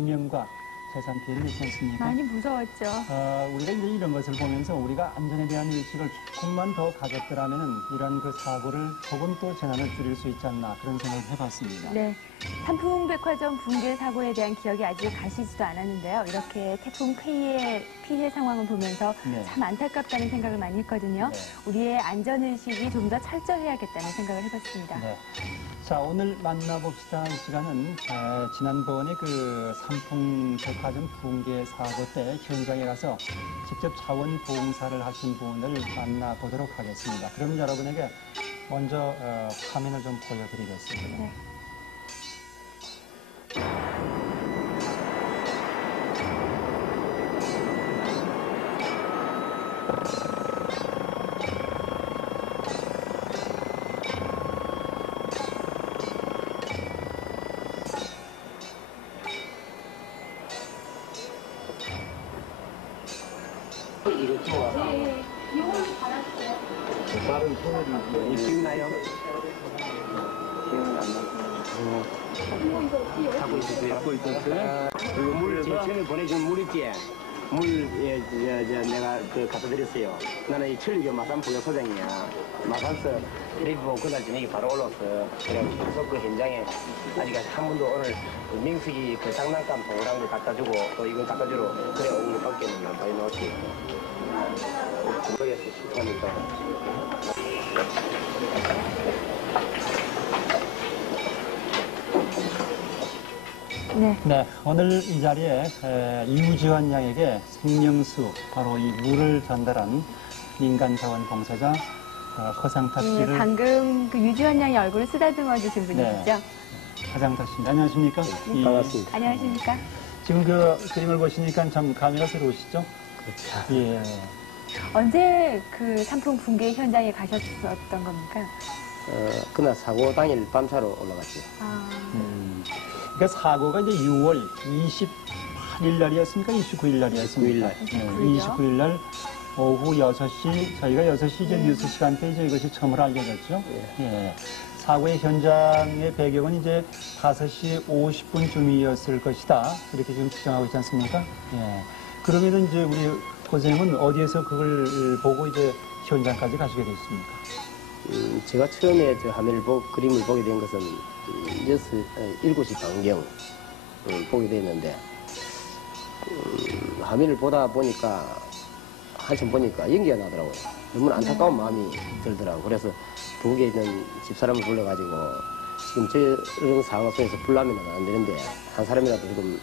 생명과 재산 피해를 있지 않습니까? 많이 무서웠죠. 우리가 이제 이런 것을 보면서 우리가 안전에 대한 의식을 조금만 더 가졌더라면 이런 그 사고를 조금 또 재난을 줄일 수 있지 않나 그런 생각을 해봤습니다. 네, 삼풍백화점 붕괴 사고에 대한 기억이 아직 가시지도 않았는데요. 이렇게 태풍 페이의 피해 상황을 보면서 네. 참 안타깝다는 생각을 많이 했거든요. 네. 우리의 안전의식이 좀 더 철저해야겠다는 생각을 해봤습니다. 네. 자, 오늘 만나봅시다. 이 시간은 지난번에 그 삼풍백화점 붕괴 사고 때 현장에 가서 직접 자원봉사를 하신 분을 만나보도록 하겠습니다. 그럼 여러분에게 먼저 화면을 좀 보여드리겠습니다. 네. 네, 이걸로 받았어요. 다른 소리이 기억나요? 기억이 안 나요. 갖고 있었어요. 갖고 있었어요? 그리고 물, 전에 보내준 물 있지? 물, 내가 갖다 드렸어요. 나는 이 천리교 마산 부교소장이야. 마산서 레이브 그날 저녁에 바로 올라왔어. 그래가지고 계속 그 현장에 아직까지 한 번도 오늘 그 명숙이 그 장난감 동그란 거 갖다 주고 또 이거 갖다 주러 그래 온 것밖에 안 많이 나왔지. 그거에서 실패하니까. 네, 오늘 이 자리에 이우지환 양에게 생명수, 바로 이 물을 전달한 민간자원봉사자 허상탁 네, 씨를 방금 그 유지원 양의 얼굴을 쓰다듬어 주신 분이시죠? 허상탁 씨입니다. 안녕하십니까? 반갑습니다. 안녕하십니까? 지금 그 그림을 보시니까 참 감회가 새로우시죠? 그렇죠. 예. 언제 그 삼풍 붕괴 현장에 가셨었던 겁니까? 그날 사고 당일 밤사로 올라갔죠. 아, 그러니까 사고가 이제 6월 28일 날이었습니까? 29일 날이었습니까? 29일 날. 29일 날 오후 6시, 저희가 6시 이제 뉴스 시간대에 이제 이것이 처음으로 알려졌죠. 예. 사고의 현장의 배경은 이제 5시 50분쯤이었을 것이다. 이렇게 지금 추정하고 있지 않습니까? 예. 그러면은 이제 우리 고생은 어디에서 그걸 보고 이제 현장까지 가시게 됐습니까? 제가 처음에 저 화면을 그림을 보게 된 것은 7시 반경 보게 됐는데, 화면을 보다 보니까, 한참 보니까 연기가 나더라고요. 너무 안타까운 마음이 들더라고요. 그래서 부엌에 있는 집사람을 불러가지고, 지금 저런 상황 속에서 불나면 안 되는데, 한 사람이라도 지금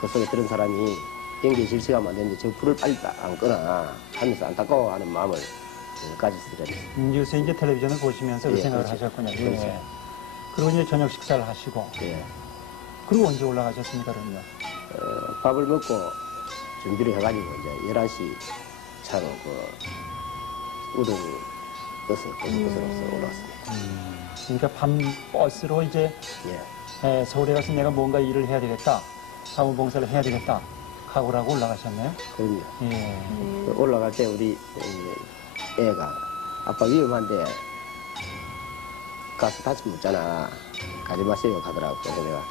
그 속에 들은 사람이 연기에 질식하면 안 되는데, 저 불을 빨리 안 끄나 하면서 안타까워하는 마음을 가졌어요. 뉴스 이제 텔레비전을 보시면서 그 예, 생각을 그렇죠. 하셨군요. 그렇죠. 예. 그리고 이제 저녁 식사를 하시고. 예. 그리고 언제 올라가셨습니까, 그러면? 밥을 먹고 준비를 해가지고 이제 11시 차로 우동 버스로서 올라왔습니다. 그러니까 밤 버스로 이제 예. 서울에 가서 내가 뭔가 일을 해야 되겠다. 자원봉사를 해야 되겠다. 각오를 하고 올라가셨네요. 그럼요. 예. 올라갈 때 우리 애가 아빠 위험한데 가서 다치면 없잖아. 가지 마세요 하더라고. 그래서 내가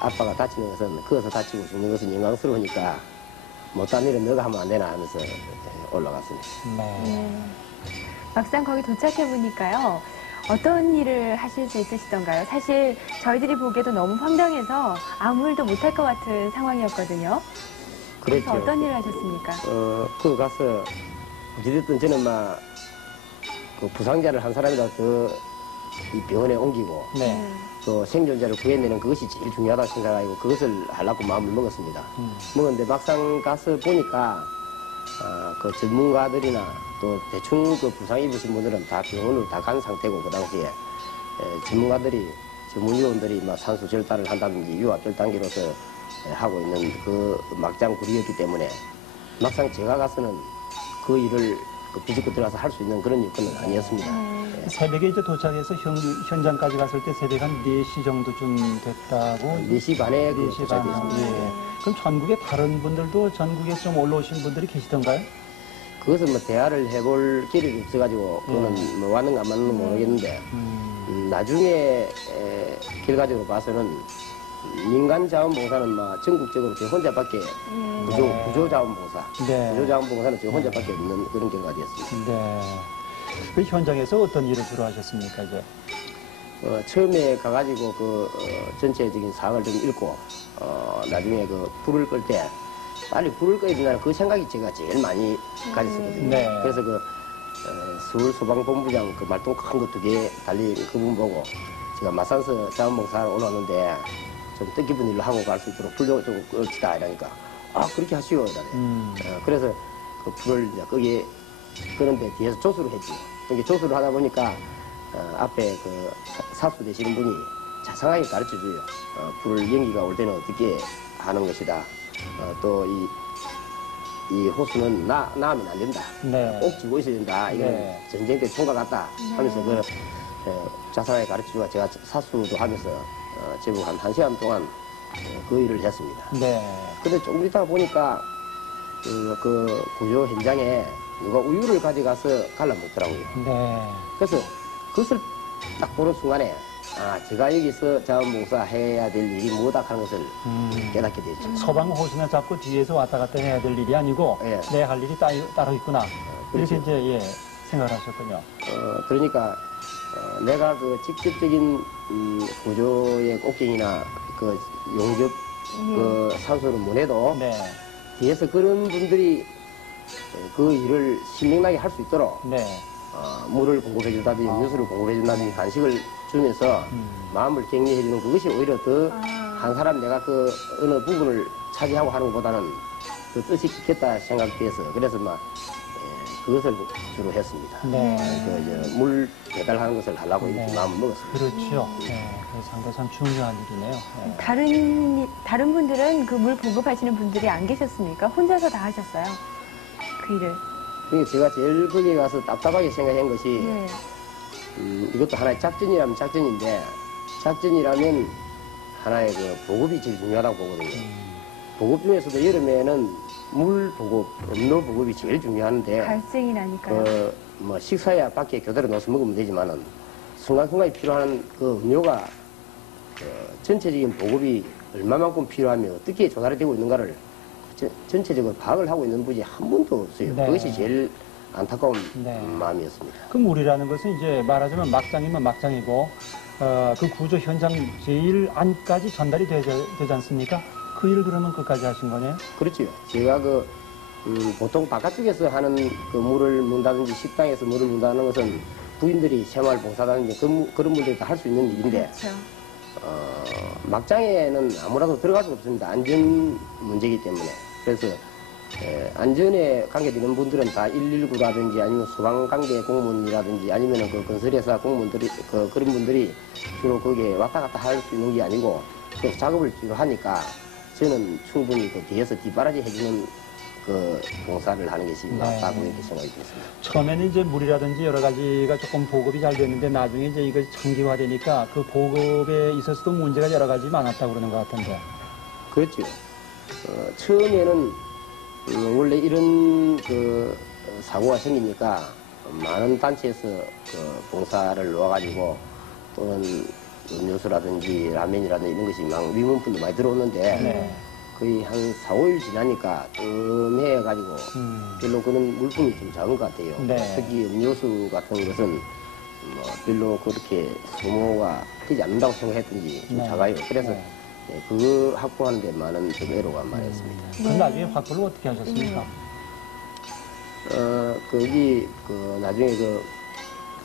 아빠가 다치는 것은 그어서 다치고 죽는 것은 영광스러우니까 못한 일은 너가 하면 안 되나 하면서 올라갔습니다. 네. 막상 거기 도착해 보니까요. 어떤 일을 하실 수 있으시던가요? 사실 저희들이 보기에도 너무 황당해서 아무 일도 못할 것 같은 상황이었거든요. 그래서 그랬죠. 어떤 일을 하셨습니까? 그 가서 어찌됐든 저는 그 부상자를 한 사람이라도 더 이 병원에 옮기고 네. 또 생존자를 구해내는 그것이 제일 중요하다고 생각하고 그것을 하려고 마음을 먹었습니다. 먹었는데 막상 가서 보니까 그 전문가들이나 또 대충 그 부상 입으신 분들은 다 병원으로 다 간 상태고 그 당시에 전문가들이 전문요원들이 산소 절단을 한다든지 유압절 단계로서 하고 있는 그 막장 굴이었기 때문에 막상 제가 가서는 그 일을 비집고 들어가서 할 수 있는 그런 여건은 아니었습니다. 새벽에 이제 도착해서 현장까지 갔을 때 새벽 한 4시 정도쯤 됐다고. 4시 반에 4시 반. 도착했습니다. 예. 그럼 전국에 다른 분들도 전국에서 좀 올라오신 분들이 계시던가요? 그것은 대화를 해볼 길이 없어가지고 그거는 왔는가 안 왔는가 모르겠는데 나중에 결과적으로 봐서는 민간 자원봉사는 막 전국적으로 저 혼자밖에 구조자원봉사, 네. 구조자원봉사는 저 혼자밖에 없는 그런 경우가 되었습니다. 네. 그 현장에서 어떤 일을 주로 하셨습니까, 이제? 처음에 가가지고 전체적인 사항을 좀 읽고 나중에 불을 끌 때 빨리 불을 꺼야 된다는 그 생각이 제가 제일 많이 가졌었거든요. 네. 그래서 서울 소방본부장 말똥 큰 거 2개 달린 그분 보고 제가 마산서 자원봉사하러 올라왔는데 좀 뜻깊은 일을 하고 갈 수 있도록 불 좀 끌읍시다 이러니까 그렇게 하시오 이러네. 그래서 그 불을 이제 끄는데 뒤에서 조수를 했지. 이게 조수를 하다 보니까 앞에 사수 되시는 분이 자상하게 가르쳐줘요. 불을 연기가 올 때는 어떻게 하는 것이다. 또 이 호수는 나으면 안 된다. 네. 꼭 쥐고 있어야 된다. 이건 네. 전쟁 때 총과 같다. 하면서 자상하게 가르쳐주고 제가 사수도 하면서 제법 한 1시간 동안 그 일을 했습니다. 네. 근데 조금 있다가 보니까 그 구조 현장에 누가 우유를 가져가서 갈라 먹더라고요. 네. 그래서 그것을 딱 보는 순간에 제가 여기서 자원봉사 해야 될 일이 뭐다 하는 것을 깨닫게 되죠. 소방 호수나 잡고 뒤에서 왔다 갔다 해야 될 일이 아니고 예. 내 할 일이 따로 있구나. 그렇죠. 이렇게 이제 생각을 하셨군요. 그러니까 내가 그 직접적인 구조의 꼭쟁이나 그 용접 그 산소를 못 해도 네. 뒤에서 그런 분들이 그 일을 신명나게 할 수 있도록 네. 물을 공급해준다든지 음료수를 공급해준다든지 간식을 주면서 마음을 격려해주는 그것이 오히려 더 한 사람 내가 그 어느 부분을 차지하고 하는 것보다는 더 뜻이 깊겠다 생각돼서 그래서 그것을 주로 했습니다. 네. 물 배달하는 것을 하려고 이렇게 네. 마음을 먹었습니다. 그렇죠. 네. 그래서 상당히 참 중요한 일이네요. 네. 다른 분들은 그 물 공급하시는 분들이 안 계셨습니까? 혼자서 다 하셨어요. 그 일을. 그러니까 제가 제일 거기에 가서 답답하게 생각한 것이 네. 이것도 하나의 작전이라면 작전인데 작전이라면 하나의 보급이 제일 중요하다고 보거든요. 보급 중에서도 여름에는 물 보급, 음료 보급이 제일 중요한데 갈증이 나니까요. 식사야 밖에 교대로 넣어서 먹으면 되지만은 순간순간에 필요한 그 음료가 전체적인 보급이 얼마만큼 필요하며 어떻게 조달이 되고 있는가를 전체적으로 파악을 하고 있는 분이 한 분도 없어요. 네. 그것이 제일 안타까운 네. 마음이었습니다. 그 물이라는 것은 이제 말하자면 막장이면 막장이고 그 구조 현장 제일 안까지 전달이 되지 않습니까? 그 일을 그러면 끝까지 하신 거네요? 그렇죠. 제가 보통 바깥쪽에서 하는 그 물을 문다든지 식당에서 물을 문다는 것은 부인들이 새마을 봉사단인데 그런 분들이 다 할 수 있는 일인데 그렇죠. 막장에는 아무라도 들어갈 수가 없습니다. 안전 문제이기 때문에. 그래서 안전에 관계되는 분들은 다 119라든지 아니면 소방관계 공무원이라든지 아니면 그 건설회사 공무원들이 그런 분들이 주로 거기에 왔다 갔다 할 수 있는 게 아니고 그래서 작업을 주로 하니까 저는 충분히 그 뒤에서 뒷바라지 해주는 그 봉사를 하는 것이 맞다고 이렇게 생각이 들었습니다. 처음에는 이제 물이라든지 여러 가지가 조금 보급이 잘 됐는데 나중에 이제 이것이 장기화되니까 그 보급에 있어서도 문제가 여러 가지 많았다고 그러는 것 같은데. 그렇죠. 처음에는 원래 이런 그 사고가 생기니까 많은 단체에서 그 봉사를 놓아가지고 또는 음료수라든지 라면이라든지 이런 것이 막 위문품도 많이 들어오는데 네. 거의 한 4, 5일 지나니까 뜸해가지고 별로 그런 물품이 좀 작은 것 같아요. 네. 특히 음료수 같은 것은 별로 그렇게 소모가 되지 않는다고 생각했던지 좀 네. 작아요. 그래서 네. 그거 확보하는 데 많은 좀 애로가 많았습니다. 그럼 나중에 확보를 어떻게 하셨습니까? 거기 나중에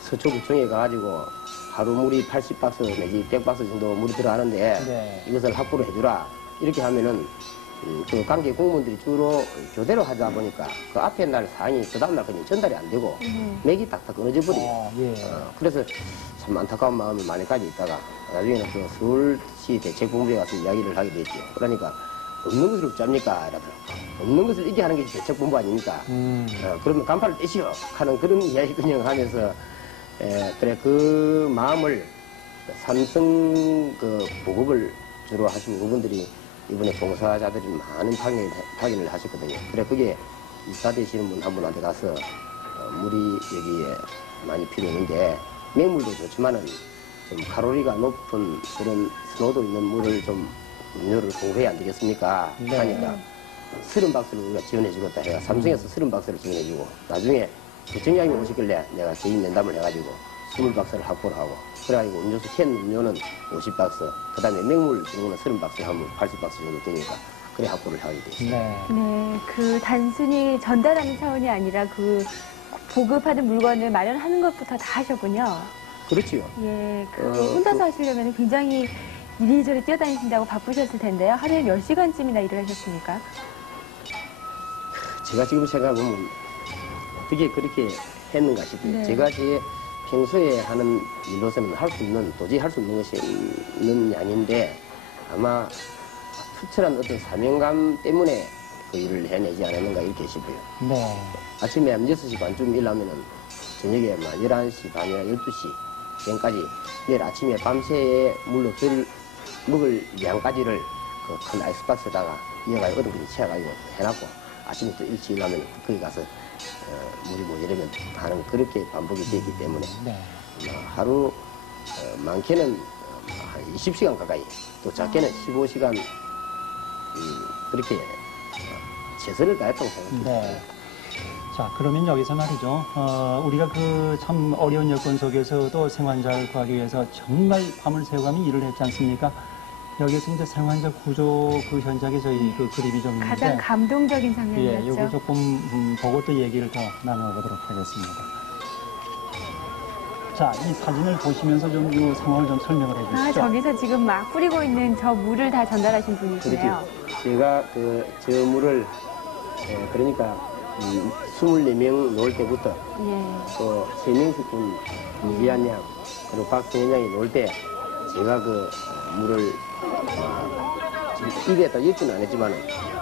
서초구청에 가가지고 하루 물이 80박스 내지 100박스 정도 물이 들어가는데 네. 이것을 확보를 해주라 이렇게 하면은 그 관계 공무원들이 주로 교대로 하다 보니까 그 앞에 날 사항이 그 다음날 그냥 전달이 안 되고 맥이 딱딱 끊어져 버려요. 예. 그래서 참 안타까운 마음이 많이 가지고 있다가 나중에는 그 서울시 대책본부에 가서 이야기를 하게 됐죠. 그러니까 없는 것을 어쩝니까? 이러더라고요. 없는 것을 이게 하는 게 대책본부 아닙니까? 그러면 간판을 떼시오 하는 그런 이야기 그냥 하면서 그래 그 마음을 삼성 그 보급을 주로 하신 그분들이 이번에 봉사자들이 많은 파견을 하셨거든요. 그래 그게 이사 되시는 분 한 분한테 가서 물이 여기에 많이 필요했는데 맹물도 좋지만은 좀 칼로리가 높은 그런 스노도 있는 물을 좀 음료를 공급해야 안 되겠습니까? 네. 하니까 30박스를 우리가 지원해 주겠다 해가 삼성에서 30박스를 지원해 주고 나중에 부청장이 오시길래 내가 개인 면담을 해가지고 20박스를 확보를 하고 그래가지고 음료수 캔 음료는 50박스 그 다음에 맹물 종류는 30박스 하면 80박스 정도 되니까 그래 확보를 하게 됐어요. 네. 네, 그 단순히 전달하는 차원이 아니라 그 보급하는 물건을 마련하는 것부터 다 하셨군요. 그렇지요. 예, 그 어, 혼자서 하시려면 굉장히 이리저리 뛰어다니신다고 바쁘셨을 텐데요. 하루에 몇 시간쯤이나 일을 하셨습니까? 제가 지금 생각해보면 어떻게 그렇게 했는가 싶어요. 네. 제가 제 평소에 하는 일로서는 도저히 할 수 없는 것이 있는 양인데 아마 투철한 어떤 사명감 때문에 그 일을 해내지 않았는가 이렇게 싶어요. 네. 아침에 6시 반쯤 일하면은 저녁에 막 11시 반이나 12시 전까지 내일 아침에 밤새에 물로 먹을 양까지를 그 큰 아이스박스에다가 이어가지고 얼음까지 채워가지고 해놨고 아침에 또 일찍 일하면 거기 가서 물이 모자라면 하는 그렇게 반복이 되기 때문에 네. 하루 많게는 한 20시간 가까이 또 작게는 15시간 그렇게 최선을 다했다고 생각합니다. 네. 자, 그러면 여기서 말이죠. 우리가 그 참 어려운 여건 속에서도 생환자를 구하기 위해서 정말 밤을 새워가며 일을 했지 않습니까? 여기서 이제 생환자 구조 그 현장에 저희 그 그림이 좀 있는데. 가장 감동적인 예, 장면이었죠. 요거 조금 보고 또 얘기를 더 나눠보도록 하겠습니다. 자, 이 사진을 보시면서 좀 이 상황을 좀 설명을 해 아, 주시죠. 저기서 지금 막 뿌리고 있는 저 물을 다 전달하신 분이시네요. 그렇죠. 제가 저 물을 그러니까 24명 놓을 때부터 예. 그 3명씩 군 이지한 양 그리고 박승현 양이 놓을 때 제가 그 물을 지금 입에다 엿지는 안 했지만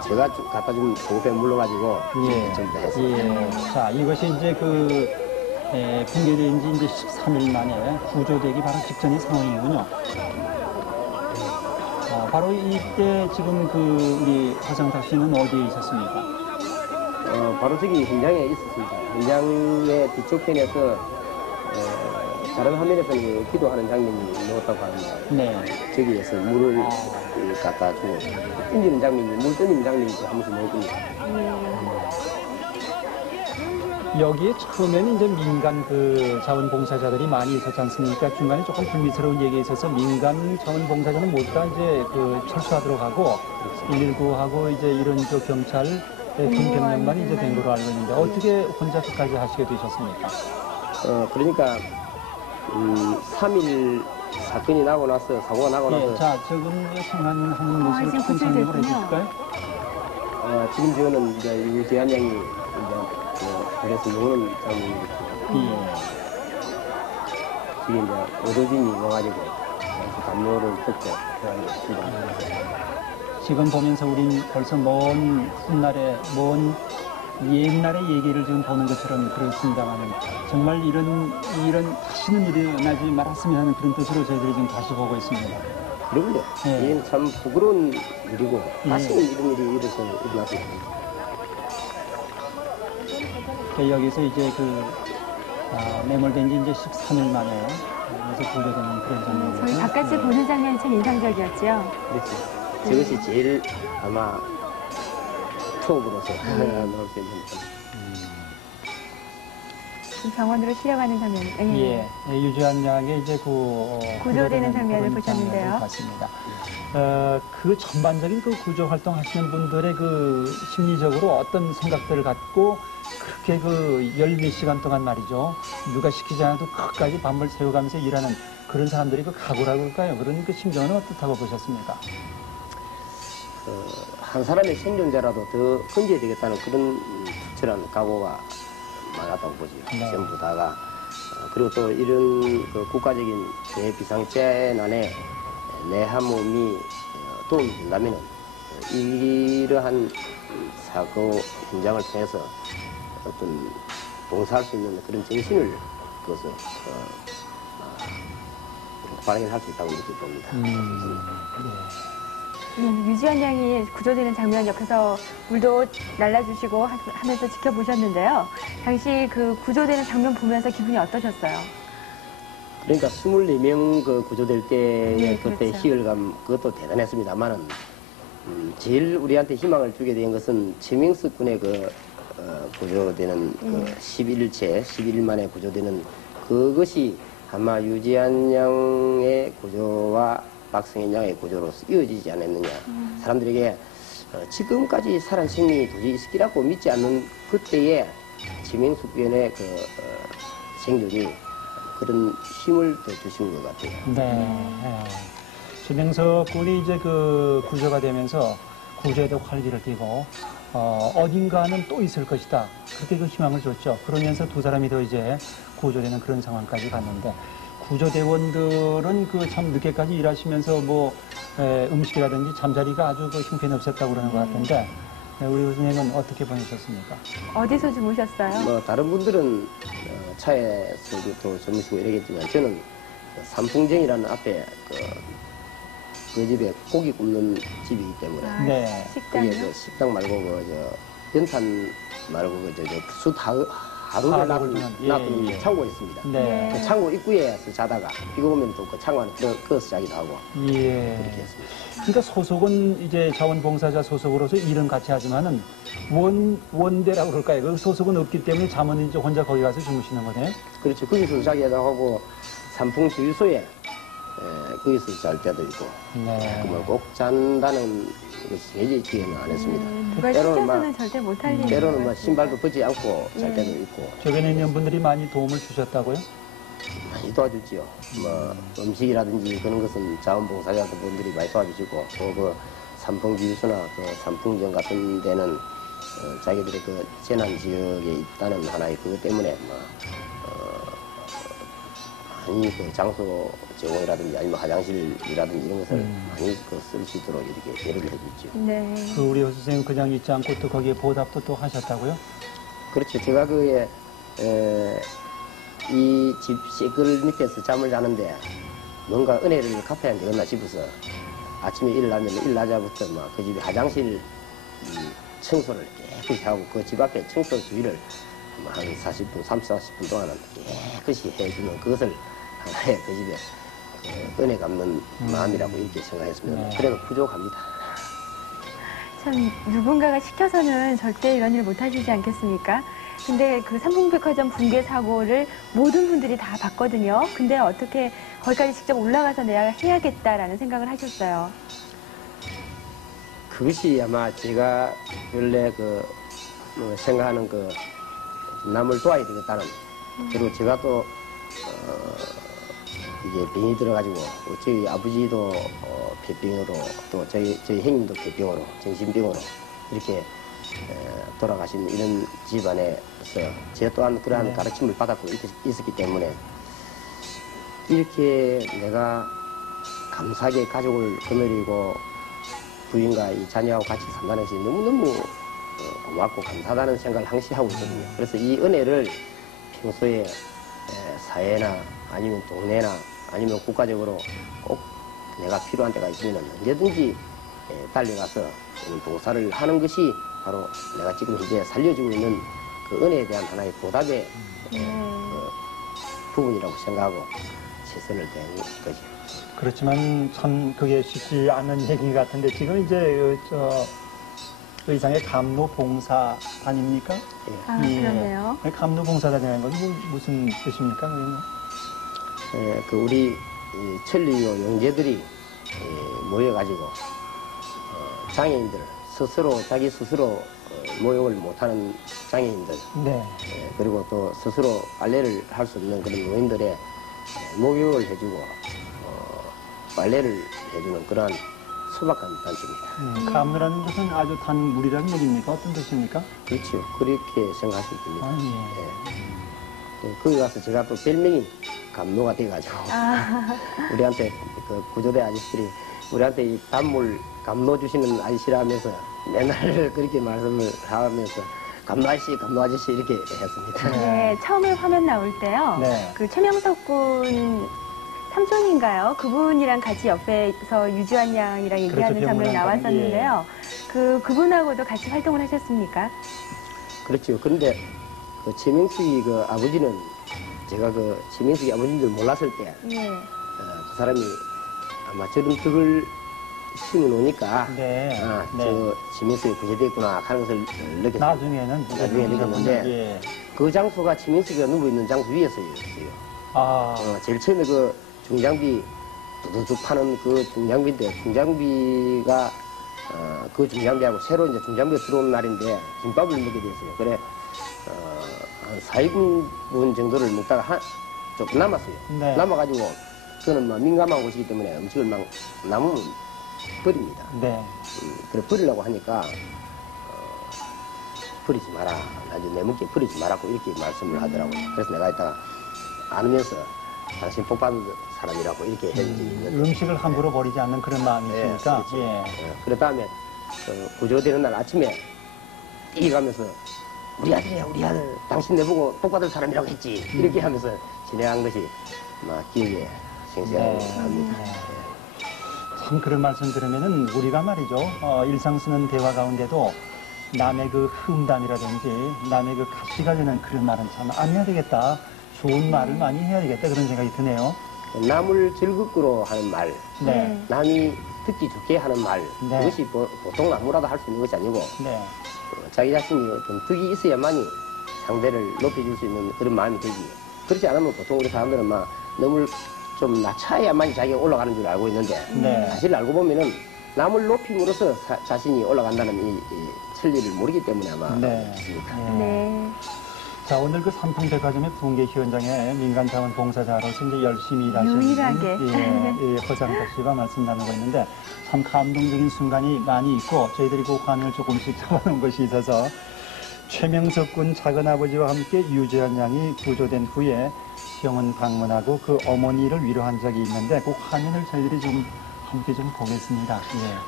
제가 갖다 준 공패 물러가지고 예. 전부 다 했습니다. 예. 자, 이것이 이제 붕괴된 지 이제 13일 만에 구조되기 바로 직전의 상황이군요. 바로 이때 지금 우리 허상탁 씨는 어디에 있었습니까? 바로 저기 현장에 있었습니다. 현장의 뒤쪽편에서 다른 화면에서는 기도하는 장면이 나왔다고 합니다. 네. 저기에서 물을 갖다 주고 던지는 장면이 물 던지는 장면이 한 번씩 나오거든요. 여기에 처음에는 이제 민간 자원봉사자들이 많이 있었지 않습니까? 중간에 조금 불미스러운 얘기가 있어서 민간 자원봉사자는 모두 다 이제 철수하도록 하고 119하고 이제 이런 경찰 군병력만 이제 된 걸로 알고 있는데 어떻게 혼자 끝까지 하시게 되셨습니까? 그러니까 3일 사건이 나고 나서 사고가 나고 나서 예, 자, 지금 생활하는 모습을 지금 조금 설명을 구출됐군요. 어, 지금 저는 이제 유재한 양이 이제 그래서 요거는 장면이 예. 지금 이제 의료진이 와가지고 담요를 뜯고 그래가지고 출발했어요. 지금 보면서 우린 벌써 먼 훗날에, 먼 옛날의 얘기를 지금 보는 것처럼 그렇습니다만 정말 이런 다시는 일어나지 말았으면 하는 그런 뜻으로 저희들이 지금 다시 보고 있습니다. 그러군요. 예. 이건 참 부끄러운 일이고 예. 다시는 이런 일이 일어났습니다. 여기서 이제 매몰된 지 이제 13일 만에 여기서 구조되는 그런 장면이죠. 저희 바깥을 보는 장면이 참 인상적이었죠. 그렇죠. 저것이 제일 아마 투업으로서 나올 수 있는 지금 병원으로 실려가는 장면. 예. 예, 유주한 양의 이제 구조되는 장면을 그런 보셨는데요. 장면을 봤습니다. 그 전반적인 구조 활동 하시는 분들의 심리적으로 어떤 생각들을 갖고 그렇게 열 몇 시간 동안 말이죠. 누가 시키지 않아도 끝까지 밤을 새워가면서 일하는 그런 사람들이 각오라고 할까요? 그런 심정은 어떻다고 보셨습니까? 한 사람의 생존자라도 더 건져야 되겠다는 그런 특별한 각오가 많았다고 보죠. 네. 전부 다가. 그리고 또 이런 국가적인 비상재난에 내 한 몸이 도움이 된다면 이러한 사고 현장을 통해서 어떤 봉사할 수 있는 그런 정신을 그것을 발휘할 수 있다고 느낄 겁니다. 유지현 양이 구조되는 장면 옆에서 물도 날라주시고 하면서 지켜보셨는데요. 당시 그 구조되는 장면 보면서 기분이 어떠셨어요? 그러니까 24명 그 구조될 때의 네, 그때 그렇죠. 희열감 그것도 대단했습니다만은 제일 우리한테 희망을 주게 된 것은 최명석 군의 구조되는 그 11일째 11일 만에 구조되는 그것이 아마 유지한 양의 구조와 박성현 양의 구조로서 이어지지 않았느냐. 사람들에게 지금까지 살아난 생명이 도저히 있을기라고 믿지 않는 그때에 최명석 군의 생존이 그런 힘을 더 주신 것 같아요. 네. 최명석 군이 이제 그 구조가 되면서 구조에도 활기를 띠고 어딘가는 또 있을 것이다. 그렇게 그 희망을 줬죠. 그러면서 두 사람이 더 이제 구조되는 그런 상황까지 갔는데 구조대원들은 그 참 늦게까지 일하시면서 뭐 음식이라든지 잠자리가 아주 그 형편없었다고 그러는 것 같은데 우리 선생님은 어떻게 보내셨습니까? 어디서 주무셨어요? 뭐 다른 분들은 차에서도 주무시고 이러겠지만 저는 삼풍정이라는 앞에 그 집에 고기 굽는 집이기 때문에 네. 거기에 식당이요? 식당 말고 연탄 말고 숯 하루를 하루를 놔둔 주는, 예. 창고가 있습니다. 네. 그 창고 입구에서 자다가 비가 오면 또 그 창고 안에 들어서 자기도 하고 예. 그렇게 했습니다. 그러니까 소속은 이제 자원봉사자 소속으로서 일은 같이 하지만은 원대라고 그럴까요? 그 소속은 없기 때문에 잠은 이제 혼자 거기 가서 주무시는 거네요. 그렇죠. 거기서 자기도 하고 삼풍주유소에 거기서 잘 때도 있고 네. 그걸 꼭 잔다는 것이 기회는 안 했습니다. 누가 때로는 시켜서는 절대 못할 일인 것 때로는 같아요. 뭐 신발도 벗지 않고 잘 때도 예. 있고 주변에 있는 분들이 많이 도움을 주셨다고요? 많이 도와주지요. 뭐 음식이라든지 그런 것은 자원봉사자분들이 많이 도와주시고 또 그 삼풍주유소나 그 삼풍정 같은 데는 자기들의 그 재난 지역에 있다는 하나의 그것 때문에 많이 그 장소 제공이라든지 아니면 화장실이라든지 이런 것을 많이 쓸 수 있도록 이렇게 예를 해주죠. 네. 그 우리 선생님 그냥 있지 않고 또 거기에 보답도 또 하셨다고요? 그렇죠. 제가 이 집 시끌 밑에서 잠을 자는데 뭔가 은혜를 갚아야 되겠나 싶어서 아침에 일어나자부터 막 그 집에 화장실 청소를 깨끗이 하고 그 집 앞에 청소 주위를 한 40분, 40분 동안은 깨끗이 해주는 그것을 하나의 그 집에 은혜 갚는 마음이라고 이렇게 생각했습니다. 네. 그래도 부족합니다. 참 누군가가 시켜서는 절대 이런 일 못 하시지 않겠습니까? 근데 그 삼풍백화점 붕괴 사고를 모든 분들이 다 봤거든요. 근데 어떻게 거기까지 직접 올라가서 내가 해야겠다라는 생각을 하셨어요? 그것이 아마 제가 원래 생각하는 남을 도와야 되겠다는 그리고 제가 또 이게 병이 들어가지고 저희 아버지도 폐병으로 또 저희 형님도 폐병으로 정신병으로 이렇게 돌아가신 이런 집안에서 제 또한 그러한 가르침을 받았고 있었기 때문에 이렇게 내가 감사하게 가족을 거느리고 부인과 이 자녀하고 같이 산다는 것이 너무너무 고맙고 감사하다는 생각을 항시 하고 있거든요. 그래서 이 은혜를 평소에 사회나 아니면 동네나 아니면 국가적으로 꼭 내가 필요한 때가 있으면 언제든지 달려가서 이런 봉사를 하는 것이 바로 내가 지금 이제 살려주고 있는 그 은혜에 대한 하나의 보답의 부분이라고 생각하고 최선을 다한 거죠. 그렇지만 참 그게 쉽지 않은 얘기 같은데 지금 이제 의상의 감로봉사단입니까? 아, 예. 그러네요. 감로봉사단이라는 건 무슨 뜻입니까? 그러면? 우리 이 천리요 용제들이 모여가지고 장애인들 자기 스스로 모욕을 못하는 장애인들 네. 그리고 또 스스로 빨래를 할 수 없는 그런 노인들의 목욕을 해주고 빨래를 해주는 그러한 소박한 단체입니다. 감로라는 것은 아주 단물이라는 얘기입니까? 어떤 뜻입니까? 그렇죠. 그렇게 생각할 수 있습니다. 아, 예. 거기 가서 제가 또 별명이 감로가 돼가지고 우리한테 그 구조대 아저씨들이 우리한테 이 단물 감로 주시는 아저씨라 하면서 맨날 그렇게 말씀을 하면서 감로 아저씨 이렇게 했습니다. 네, 처음에 화면 나올 때요. 네. 그 최명석 군 삼촌인가요? 그분이랑 같이 옆에서 유주한 양이랑 얘기하는 그렇죠, 장면이 병문안 나왔었는데요. 그분하고도 같이 활동을 하셨습니까? 그렇죠. 그런데 그 최명숙이 그 아버지는 제가 그 지명석이 아버지인 줄 몰랐을 때 예. 그 사람이 아마 저런 덕을 심어 놓으니까 네. 네. 저 지명석이 구제됐구나 하는 것을 느꼈어요. 나중에 느꼈는데 예. 그 장소가 지명석이가 누워있는 장소 위에서요. 아, 제일 처음에 그 중장비 두두둑 파는 그 중장비인데 중장비가 그 중장비하고 새로 이제 중장비가 들어오는 날인데 김밥을 먹게 됐어요. 그래 한 4인분 정도를 먹다가 조금 남았어요. 네. 남아가지고 그거는 뭐 민감한 곳이기 때문에 음식을 막 남으면 버립니다. 네. 그래 버리려고 하니까 버리지 마라. 나중에 내 먹기에 버리지 말라고 이렇게 말씀을 하더라고요. 그래서 내가 이따가 안으면서 당신 복 받은 사람이라고 이렇게 해주지. 음식을 함부로 버리지 않는 그런 마음이 예, 있으니까. 그렇죠. 예. 그 다음에 구조되는 날 아침에 뛰어가면서 우리 아들이야 우리 아들 당신 내보고 복 받을 사람이라고 했지 이렇게 하면서 진행한 것이 막 기억에 생생합니다. 참 그런 말씀 들으면은 우리가 말이죠. 일상 쓰는 대화 가운데도 남의 그 흠담이라든지 남의 그 가시가 되는 그런 말은 참 안 해야 되겠다. 좋은 말을 많이 해야 되겠다 그런 생각이 드네요. 남을 즐겁고로 하는 말, 네. 남이 듣기 좋게 하는 말 네. 그것이 보통 아무라도 할 수 있는 것이 아니고 네. 자기 자신이 어떤 덕이 있어야만이 상대를 높여줄 수 있는 그런 마음이 되지. 그렇지 않으면 보통 우리 사람들은 막 너무 좀 낮춰야만이 자기가 올라가는 줄 알고 있는데 네. 사실 알고 보면은 남을 높임으로써 자신이 올라간다는 이 천리를 모르기 때문에 아마 네. 그렇습니까? 네. 자, 오늘 그 삼풍백화점의 붕괴 현장에 민간자원 봉사자로서 이제 열심히 일하시는 유일하게. 허장덕 씨가 말씀 나누고 있는데 참 감동적인 순간이 많이 있고 저희들이 그 화면을 조금씩 잡아놓은 것이 있어서 최명석 군 작은아버지와 함께 유재한 양이 구조된 후에 병원 방문하고 그 어머니를 위로한 적이 있는데 그 화면을 저희들이 좀 함께 좀 보겠습니다. 예.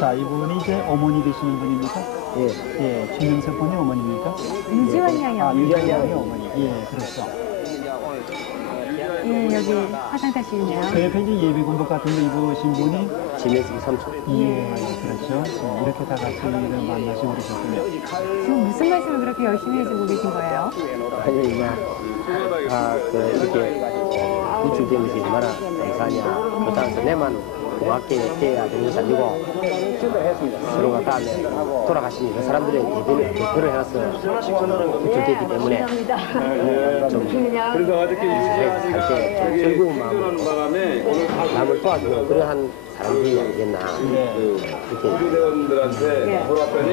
자, 이분이 이제 어머니 되시는 분입니까? 예. 예, 최명석 군의 어머니입니까? 유지원 양이 아, 유지한 양의 어머니. 예, 그렇죠. 예, 여기 화장실 있네요. 그 옆에 이제 예비군복 같은 거 입으신 분이 지명석이 삼촌. 예, 그렇죠. 예, 이렇게 다 같이 만나시고 그러셨군요. 지금 무슨 말씀을 그렇게 열심히 해주고 계신 거예요? 아니 그냥 이렇게 구출된 것이 얼마나 감사하냐. 그렇다면서 내만 고맙게 해야 되는 것이 아니고 서로가 다음에 돌아가시니 그 사람들의 대표를 해서 구출됐기 때문에 좀 그래서 어저께 할 때 즐거운 마음으로 남을 도와주는 그러한 사람들이 아니겠나. 이렇게 구조대원들한테 물어봤더니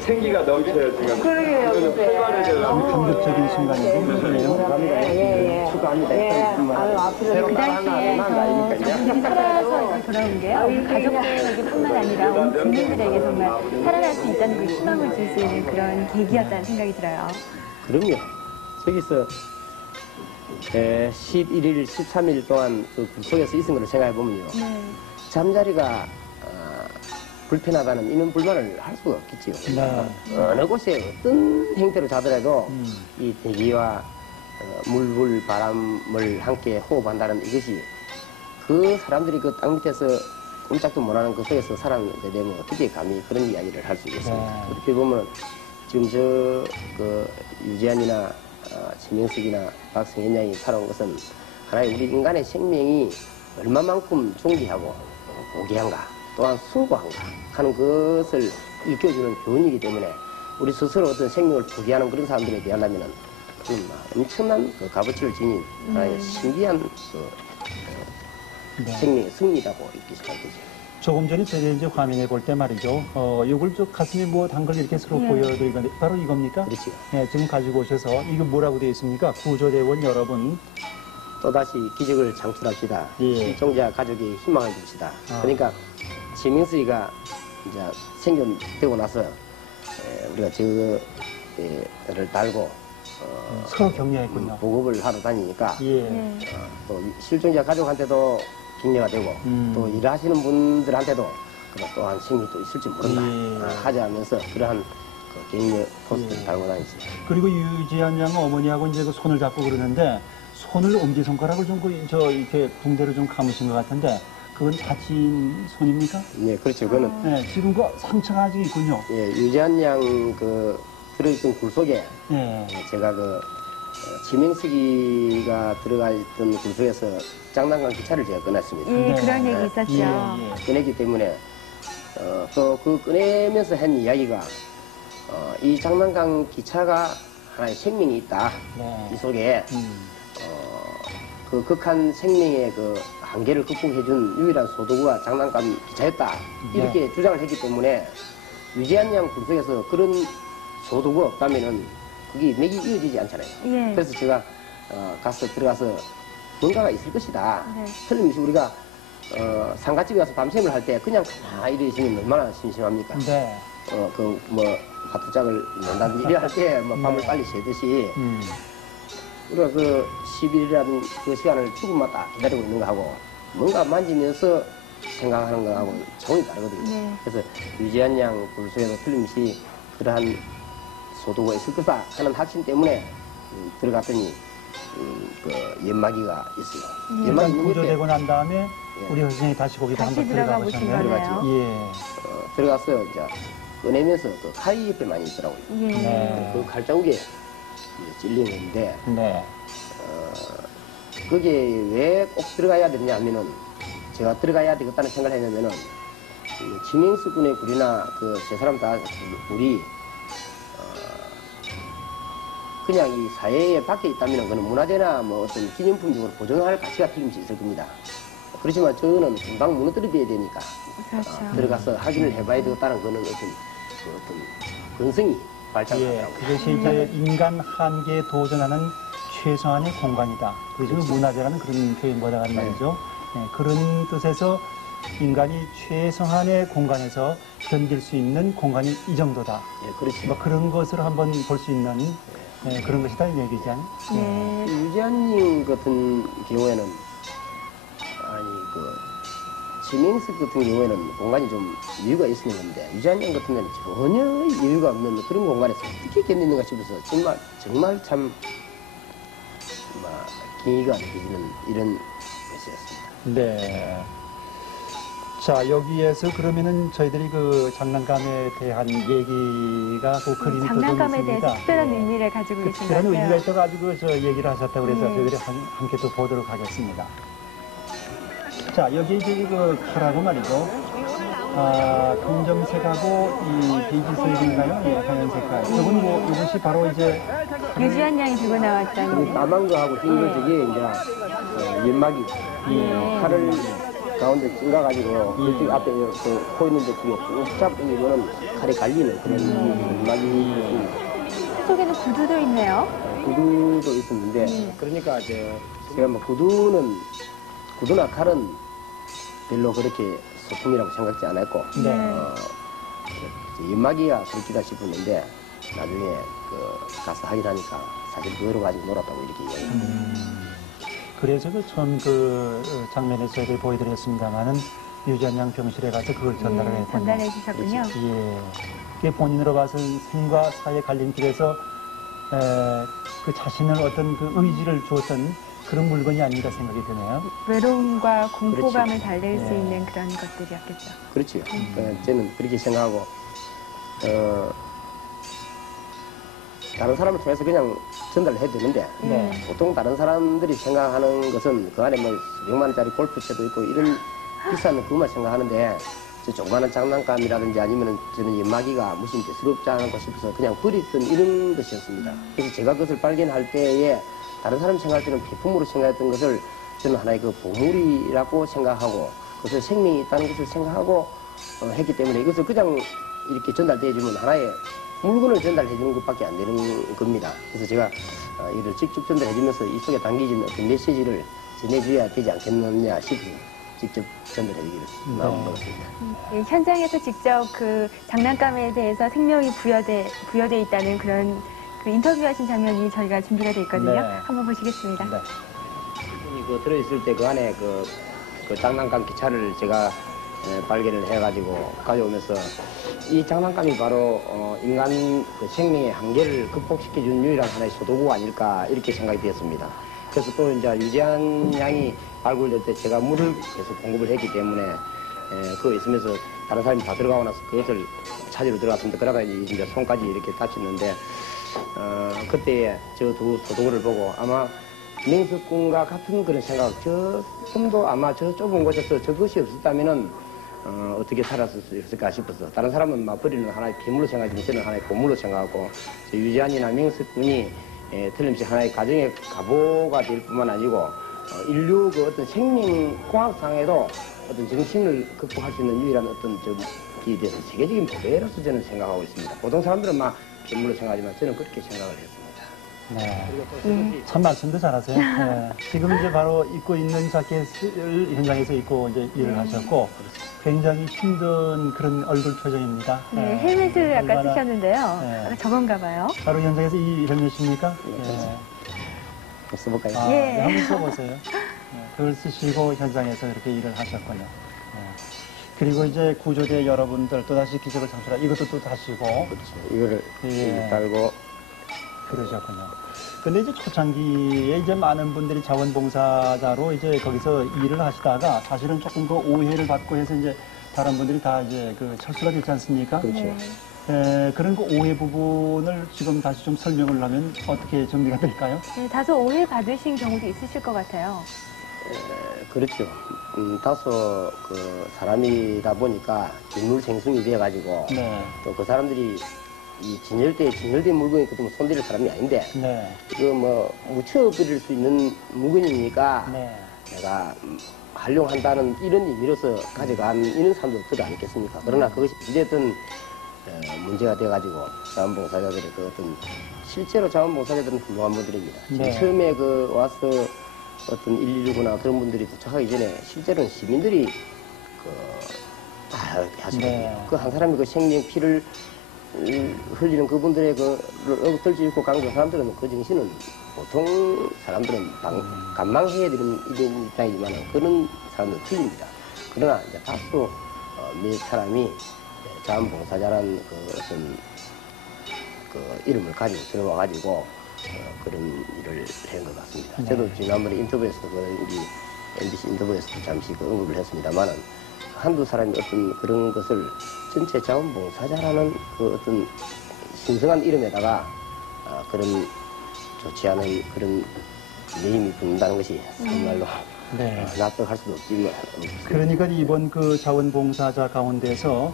생기가 넘쳐요 지금. 그러게요. 감격적인 순간이군요. 축하합니다. 그 당시에 자신들이 살아서 이제 돌아온 게요. 우리 가족들에게뿐만 아니라 온 국민들에게 정말 살아날 수 있다는 그 희망을 줄 수 있는 그런 계기였다는 생각이 들어요. 그럼요. 저기서 11일, 13일 동안 그 굴속에서 있은 걸 생각해 보면요. 네. 잠자리가 불편하다는 이런 불만을 할 수가 없겠지요. 네. 어느 곳에 어떤 형태로 자더라도 이 대기와 물불 바람을 함께 호흡한다는 이것이 그 사람들이 그 땅 밑에서 꼼짝도 못하는 그 속에서 살았는데 되면 어떻게 감히 그런 이야기를 할 수 있겠습니까? 네. 그렇게 보면 지금 그 유재한이나 최명석이나 박성현 양이 살아온 것은 하나의 우리 인간의 생명이 얼마만큼 존귀하고 고귀한가 또한 숭고한가 하는 것을 일깨워주는 교훈이기 때문에 우리 스스로 어떤 생명을 포기하는 그런 사람들에 대한다면 엄청난 그 값어치를 지닌 하나의 신비한 그 네. 생명의 승리라고 읽기 시작되죠. 조금 전에 저희가 이제 화면에 볼 때 말이죠. 이걸 좀 가슴에 뭐 단 걸 이렇게 서로 예. 보여드리니까 바로 이겁니까? 그렇지요. 네, 지금 가지고 오셔서 이거 뭐라고 되어 있습니까? 구조대원 여러분. 또다시 기적을 창출합시다. 예. 실종자 가족의 희망을 줍시다. 아. 그러니까 최명석이가 이제 생겨되고 나서 우리가 저를 달고 서로 격려했군요. 보급을 하러 다니니까 예. 네. 또 실종자 가족한테도 격려가 되고 또 일하시는 분들한테도 또한 힘이 또 있을지 모른다 예. 하자면서 그러한 그 격려 포스트를 달고 다니지. 그리고 유지한 양은 어머니하고 이제 그 손을 잡고 그러는데 손을 엄지손가락을 좀 이렇게 붕대로 좀 감으신 것 같은데 그건 다친 손입니까? 네, 그렇죠. 그거는 네, 지금 그 상처가 아직 있군요. 유재한 양 그 들어있던 굴 속에 네. 제가 그 지명쓰기가 들어가 있던 굴속에서 장난감 기차를 제가 꺼냈습니다. 예, 네. 그런 얘기 있었죠. 예. 꺼냈기 때문에 또 그 꺼내면서 한 이야기가 이 장난감 기차가 하나의 생명이 있다. 네. 이 속에 음. 그 극한 생명의 그 한계를 극복해준 유일한 소도구가 장난감 기차였다. 이렇게 주장을 했기 때문에 유지한 양 굴속에서 그런 소도구가 없다면은 그게 맥이 이어지지 않잖아요. 예. 그래서 제가 들어가서 뭔가가 있을 것이다. 네. 틀림없이 우리가 상가집에 가서 밤샘을 할 때 그냥 가만히 이래 있으면 얼마나 심심합니까? 네. 화투짝을 논다든지 이래 할 때 뭐 밤을 빨리 새듯이 음. 우리가 그 10일이라는 그 시간을 죽음마다 기다리고 있는 거하고 뭔가 만지면서 생각하는 거하고 정이 다르거든요. 네. 그래서 유지한 양 굴속에도 틀림없이 그러한 소도가 있을 거다 하는 확신 때문에 들어갔더니 그 연마기가 있어요. 일단 있는 구조되고 난 다음에 예. 우리 선생님이 다시 거기다 다시 한번 들어가 들어가 보신 보셨네요. 거네요. 예. 들어가서 이제 꺼내면서 그 칼이 옆에 많이 있더라고요. 예. 네. 그 칼자국에 찔리는데 네. 그게 왜 꼭 들어가야 되느냐 하면은 제가 들어가야 되겠다는 생각을 했냐면은 지명수 군의 굴이나 그 세 사람 다 굴이 그냥 이 사회에 밖에 있다면 그는 문화재나 뭐 어떤 기념품적으로 보존할 가치가 틀림없이 있을 겁니다. 그렇지만 저는 금방 무너뜨려야 되니까 그렇죠. 들어가서 확인을 해봐야 되겠다는 거는 어떤 근성이 예. 발전하더라고요. 그것이 이제 인간 한계에 도전하는 최소한의 공간이다. 그래서 문화재라는 그런 표현보다 한 말이죠. 네, 그런 뜻에서 인간이 최소한의 공간에서 견딜 수 있는 공간이 이 정도다. 예, 그렇죠. 뭐 그런 것을 한번 볼 수 있는 그런 것이다 이 얘기죠. 네. 유지한님 같은 경우에는 지명석 같은 경우에는 공간이 좀 여유가 있는 건데 유지한님 같은 데는 전혀 여유가 없는 그런 공간에서 어떻게 견디는가 싶어서 정말 참 기가 느껴지는 이런 것이었습니다. 네. 자, 여기에서 그러면은 저희들이 그 장난감에 대한 얘기가 그 그림이 장난감에 대해서 있습니다. 특별한 예. 의미를 가지고 계신 것 특별한 의미가 같아요. 있어가지고 저 얘기를 하셨다고 그래서 네. 저희들이 함께 또 보도록 하겠습니다. 자, 여기 이제 그 칼하고 말이죠. 검정색하고 이 베이지색인가요? 예, 하얀 색깔. 저건 뭐 이것이 바로 이제 유지한 양이 들고 그 나왔다는. 까만 거하고 흰 거 저게 이제 연막이 예. 칼을 가운데 찔러가지고 그쪽 앞에 코 있는 데 쪽에 쭉 잡으면 이거는 칼에 갈리는 그런 연막이 속에는 구두도 있네요. 구두도 있었는데 그러니까 제가 뭐 구두나 칼은 별로 그렇게 소품이라고 생각지 않았고 네. 연마기가 그렇기다 싶었는데 나중에 가서 확인하니까 사실 그거로 가지고 놀았다고 이렇게 이야기합니다. 그래서 그 처음 그 장면에서 저희들 보여드렸습니다만은 유전양 병실에 가서 그걸 전달을 했군요. 전달해 주셨군요. 예. 그게 본인으로 봐서는 생과 사의 갈림길에서 그 자신을 어떤 그 의지를 주었던 그런 물건이 아닌가 생각이 드네요. 외로움과 공포감을 달랠 수 네. 있는 그런 것들이었겠죠. 그렇죠. 저는 그렇게 생각하고 다른 사람을 통해서 그냥 전달을 해도 되는데 네. 보통 다른 사람들이 생각하는 것은 그 안에 뭐 수백만 원짜리 골프채도 있고 이런 비싼 그것만 생각하는데 저 조그마한 장난감이라든지 아니면 저는 연마기가 무슨 대수롭지 않을까 싶어서 그냥 버리던 이런 것이었습니다. 그래서 제가 그것을 발견할 때에 다른 사람이 생각할 때는 비품으로 생각했던 것을 저는 하나의 그 보물이라고 생각하고 그것을 생명이 있다는 것을 생각하고 했기 때문에 이것을 그냥 이렇게 전달되어주면 하나의 물건을 전달해주는 것밖에 안 되는 겁니다. 그래서 제가 이를 직접 전달해주면서 이 속에 담겨진 어떤 메시지를 전해줘야 되지 않겠느냐 싶어서 직접 전달해드리기로 마음먹었습니다. 예, 현장에서 직접 그 장난감에 대해서 생명이 부여돼 있다는 그런 그 인터뷰하신 장면이 저희가 준비가 돼 있거든요. 네. 한번 보시겠습니다. 네. 그 들어있을 때 그 안에 그 장난감 기차를 제가 발견을 해가지고 가져오면서 이 장난감이 바로 인간 그 생명의 한계를 극복시켜준 유일한 하나의 소도구가 아닐까 이렇게 생각이 되었습니다. 그래서 또 이제 유지한 양이 발굴될 때 제가 물을 계속 공급을 했기 때문에 그거 있으면서 다른 사람이 다 들어가고 나서 그것을 찾으러 들어갔습니다. 그러다가 이제 손까지 이렇게 다쳤는데 그때 저 두 소동을 보고 아마 명석군과 같은 그런 생각, 저 좀도 아마 저 좁은 곳에서 저것이 없었다면은 어떻게 살았을 수 있을까 싶어서 다른 사람은 막 버리는 하나의 폐물로 생각하지만 저는 하나의 보물로 생각하고 저 유지안이나 명석군이 틀림없이 하나의 가정의 가보가 될 뿐만 아니고 인류 그 어떤 생명공학상에도 어떤 정신을 극복할 수 있는 유일한 어떤 저기에 대해서 세계적인 모델로서 저는 생각하고 있습니다. 보통 사람들은 막 폐물로 생각하지만 저는 그렇게 생각을 했습니다. 네. 그리고 또 저것이 참 말씀도 잘하세요. 네. 지금 이제 바로 입고 있는 자켓을 현장에서 입고 이제 일을 하셨고 굉장히 힘든 그런 얼굴 표정입니다. 네, 헬멧을 아까 얼마나- 쓰셨는데요. 네. 아까 저건가 봐요. 바로 현장에서 이 헬멧입니까? 그렇죠. 네. 한번 써볼까요? 아, 예. 네, 한번 써보세요. 네, 그걸 쓰시고 현장에서 이렇게 일을 하셨군요. 네. 그리고 이제 구조대 여러분들 또다시 기적을 창출하 이것도 또 다시고 그렇죠. 이거를 예. 여기 달고 그러셨군요. 근데 이제 초창기에 이제 많은 분들이 자원봉사자로 이제 거기서 일을 하시다가 사실은 조금 그 오해를 받고 해서 이제 다른 분들이 다 이제 그 철수가 됐지 않습니까? 그렇죠. 그런 그 오해 부분을 지금 다시 좀 설명을 하면 어떻게 정리가 될까요? 네, 다소 오해 받으신 경우도 있으실 것 같아요. 그렇죠. 다소 그 사람이다 보니까 인물 생성이 돼가지고 네. 또 그 사람들이 이 진열된 물건이 그때 뭐 손댈 사람이 아닌데 네. 그 뭐 묻혀버릴 수 있는 물건이니까 네. 내가 활용한다는 이런 의미로서 가져간 이런 사람도 없지 않겠습니까? 그러나 그것이 어찌됐든 문제가 돼가지고 자원봉사자들의 그 어떤 실제로 자원봉사자들은 훌륭한 분들입니다. 네. 처음에 그 와서 어떤 119나 그런 분들이 도착하기 전에 실제로는 시민들이 다 하시거든요. 네. 그 한 사람이 그 생명 피를 흘리는 그분들의 그 떨치고 간 그 사람들은 그 정신은 보통 사람들은 간망해야 되는 이런 입장이지만 그런 사람들은 틀립니다. 그러나 이제 다수 몇 사람이 자원봉사자라는 그 어떤 그 이름을 가지고 들어와가지고 그런 일을 한 것 같습니다. 네. 저도 지난번에 인터뷰에서도 우리 MBC 인터뷰에서도 잠시 그 언급을 했습니다만은 한두 사람이 어떤 그런 것을 전체 자원봉사자라는 그 어떤 신성한 이름에다가 그런 좋지 않은 그런 네임이 붙는다는 것이 정말로 네. 납득할 수도 없지만 그러니까 이번 그 자원봉사자 가운데서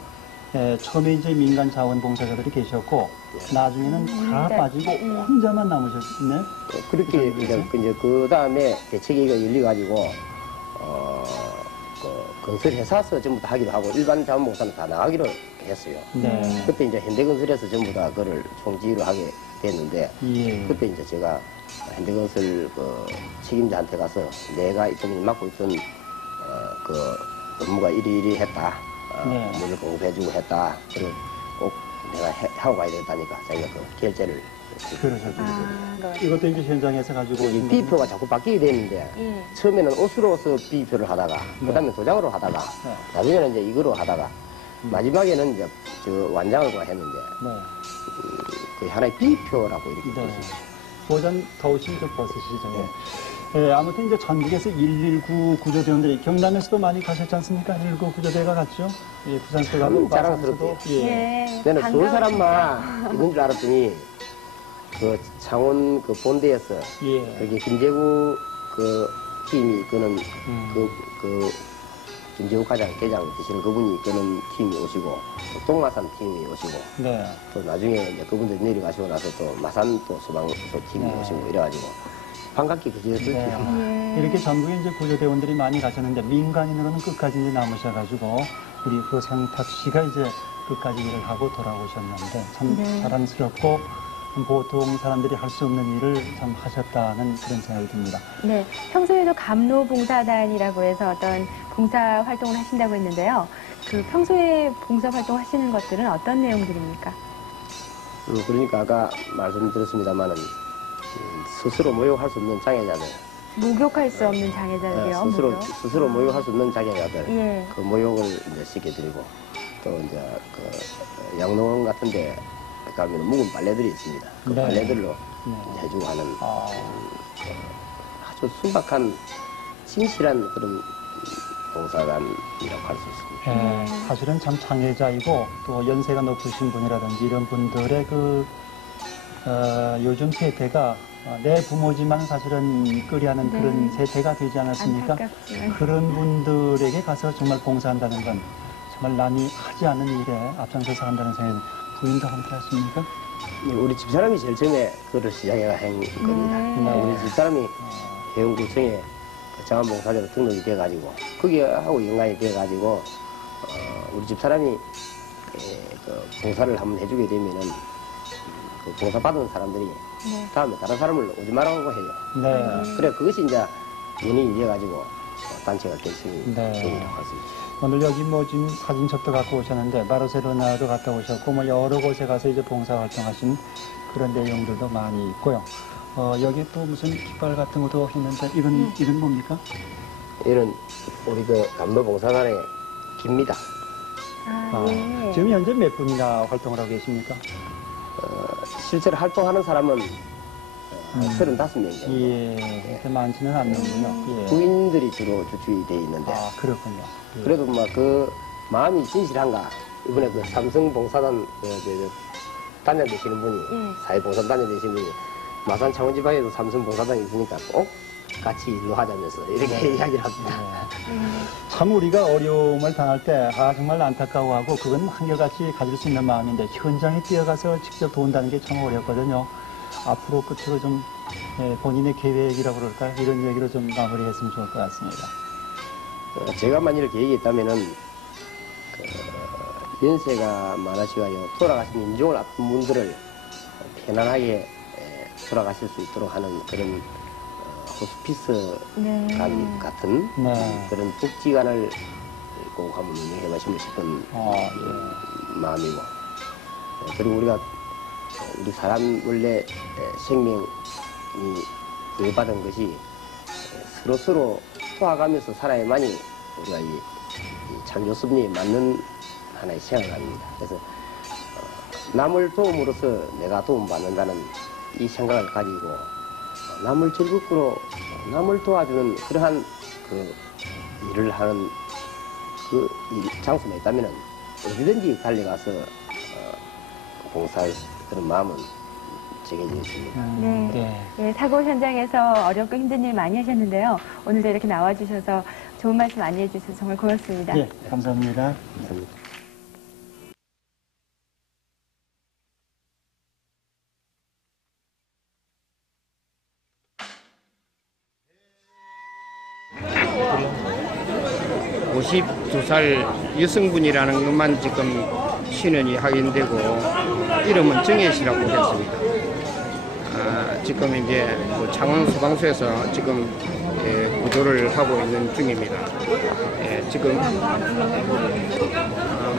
처음에 이제 민간 자원봉사자들이 계셨고 나중에는 다 네. 빠지고 혼자만 남으셨네. 그렇게 그죠? 이제 그 다음에 대책회의가 열려가지고 그 건설회사에서 전부 다 하기로 하고 일반 자원봉사는 다 나가기로 했어요. 네. 그때 이제 현대건설에서 전부 다 그걸 총지휘로 하게 됐는데 예. 그때 이제 제가 현대건설 그 책임자한테 가서 내가 이때까지 맡고 있던 그 업무가 이리 했다. 네. 물을 공급해주고 했다. 그걸 꼭 내가 하고 가야 되겠다니까 자기가 그 결제를 그러셨군요. 아, 네. 이것도 이제 현장에서 가지고 이 있는 비표가 자꾸 바뀌게 되는데 예. 처음에는 옷으로서 비표를 하다가 그다음에 도장으로 하다가 네. 나중에는 이제 이거로 하다가 마지막에는 이제 저 완장을 했는데 네. 그 하나의 비표라고 이렇게 네. 볼수 있어요. 모자는 더우시면 좀 벗으시죠. 네. 아무튼 이제 전국에서 119 구조대원들이 경남에서도 많이 가셨지 않습니까? 119 구조대가 갔죠. 예, 부산도 가고 참 자랑스럽대요. 마산에서도 예. 예. 나는 서울 반가워요, 사람만 이건 줄 알았더니 그 창원 그 본대에서 예. 여기 김재구 그 팀이 이끄는 그 김재구 대장 되시는 그분이 이끄는 팀이 오시고 또 동마산 팀이 오시고 네. 또 나중에 이제 그분들이 내려가시고 나서 또 마산 또 소방서 팀이 네. 오시고 이래가지고 반갑게 그지였었죠. 네. 예. 이렇게 전국에 이제 구조대원들이 많이 가셨는데 민간인으로는 끝까지 이제 남으셔가지고 우리 허상탁 씨가 이제 끝까지 일을 하고 돌아오셨는데 참 네. 자랑스럽고 보통 사람들이 할 수 없는 일을 참 하셨다는 그런 생각이 듭니다. 네, 평소에도 감로봉사단이라고 해서 어떤 봉사 활동을 하신다고 했는데요. 그 평소에 봉사 활동 하시는 것들은 어떤 내용들입니까? 그러니까 아까 말씀드렸습니다만은 스스로 모욕할 수 없는 장애자들, 목욕할 수 없는 장애자들이요. 목욕. 스스로 모욕할 수 없는 장애자들, 예. 그 모욕을 이제 시켜드리고 또 이제 그 양로원 같은데 가면 묵은 빨래들이 있습니다. 그 네. 빨래들로 네. 이제 해주고 하는 아, 아주 순박한 진실한 그런 봉사단이라고 할 수 있습니다. 사실은 참 장애자이고 또 연세가 높으신 분이라든지 이런 분들의 그 요즘 세대가 내 부모지만 사실은 끄리하는 그런 세대가 되지 않았습니까? 안타깝지만. 그런 분들에게 가서 정말 봉사한다는 건 정말 남이 하지 않는 일에 앞장서서 한다는 생각이 부인도 함께 하십니까? 우리 집사람이 제일 처음에 그를 시작해가 한 겁니다. 우리 집사람이 해운구청에 자원봉사자로 등록이 돼가지고 거기하고 연관이 돼가지고 우리 집사람이 그 봉사를 한번 해주게 되면은 그 봉사 받은 사람들이 다음에 다른 사람을 오지 말라고 해요. 네. 그래 그것이 이제 연인이 돼가지고 단체가 결성이 네. 되는 것 같습니다. 오늘 여기 뭐 지금 사진첩도 갖고 오셨는데 바르셀로나도 갔다 오셨고 뭐 여러 곳에 가서 이제 봉사활동하신 그런 내용들도 많이 있고요. 여기 또 무슨 깃발 같은 것도 있는데 이건 뭡니까? 이런 우리 그 감로봉사단의 기입니다. 지금 현재 몇 분이나 활동을 하고 계십니까? 실제로 활동하는 사람은 35명 정도. 예, 많지는 않는군요. 예. 부인들이 주로 주축이 되어 있는데 아, 그렇군요. 예. 그래도 막 그 마음이 진실한가 이번에 그 삼성봉사단 단장 되시는 분이 사회봉사단 단장 되시는 분이 마산 창원지방에도 삼성봉사단이 있으니까 꼭 같이 일로 하자면서 이렇게 이야기를 합니다. 참 우리가 어려움을 당할 때 정말 안타까워하고 그건 한결같이 가질 수 있는 마음인데 현장에 뛰어가서 직접 도운다는 게 참 어렵거든요. 앞으로 끝으로 좀 본인의 계획이라고 그럴까 이런 얘기로 좀 마무리했으면 좋을 것 같습니다. 제가 만일 계획이 있다면은 그 연세가 많으시고요 돌아가신 인종을 아픈 분들을 편안하게 돌아가실 수 있도록 하는 그런 호스피스 같은 네. 그런 복지관을 꼭 한번 운영해보시고 싶은 마음이고 그리고 우리 사람 원래 생명이 부여받은 것이 서로 도와가면서 살아야만이 우리가 이 창조섭리에 맞는 하나의 생각입니다. 그래서 남을 도움으로써 내가 도움받는다는 이 생각을 가지고 남을 즐겁고 남을 도와주는 그러한 그 일을 하는 그 장소가 있다면 어디든지 달려가서 봉사할 그런 마음은 제게져 있습니다. 네, 사고 현장에서 어렵고 힘든 일 많이 하셨는데요. 오늘도 이렇게 나와주셔서 좋은 말씀 많이 해주셔서 정말 고맙습니다. 예, 감사합니다. 감사합니다. (52살) 여성분이라는 것만 지금 신원이 확인되고 이름은 정혜 씨라고 했습니다. 지금 이제 창원 소방서에서 지금 구조를 하고 있는 중입니다. 지금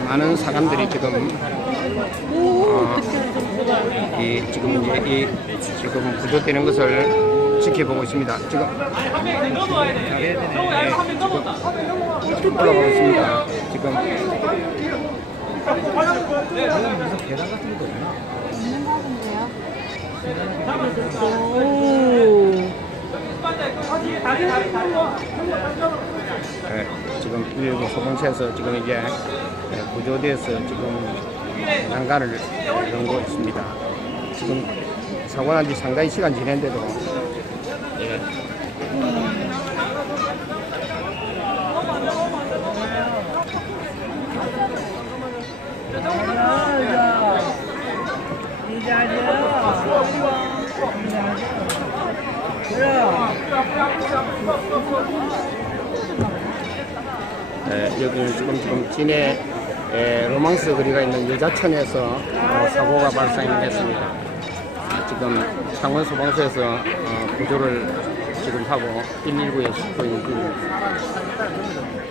많은 사람들이 지금 지금 구조되는 것을 지켜보고 있습니다. 지금 올라가고 있습니다. 지금 계단 같은 거 있는 거 같은데요? 지금 119 소방서에서 지금 이제 구조돼서 지금 난간을 열고 있습니다. 지금 사고 난 지 상당히 시간 지났는데도 여기는 지금 진해 로망스 거리가 있는 여자천에서 사고가 발생했습니다. 지금 창원 소방서에서 구조를 지금 하고 119에 싣고 있는 중입니다.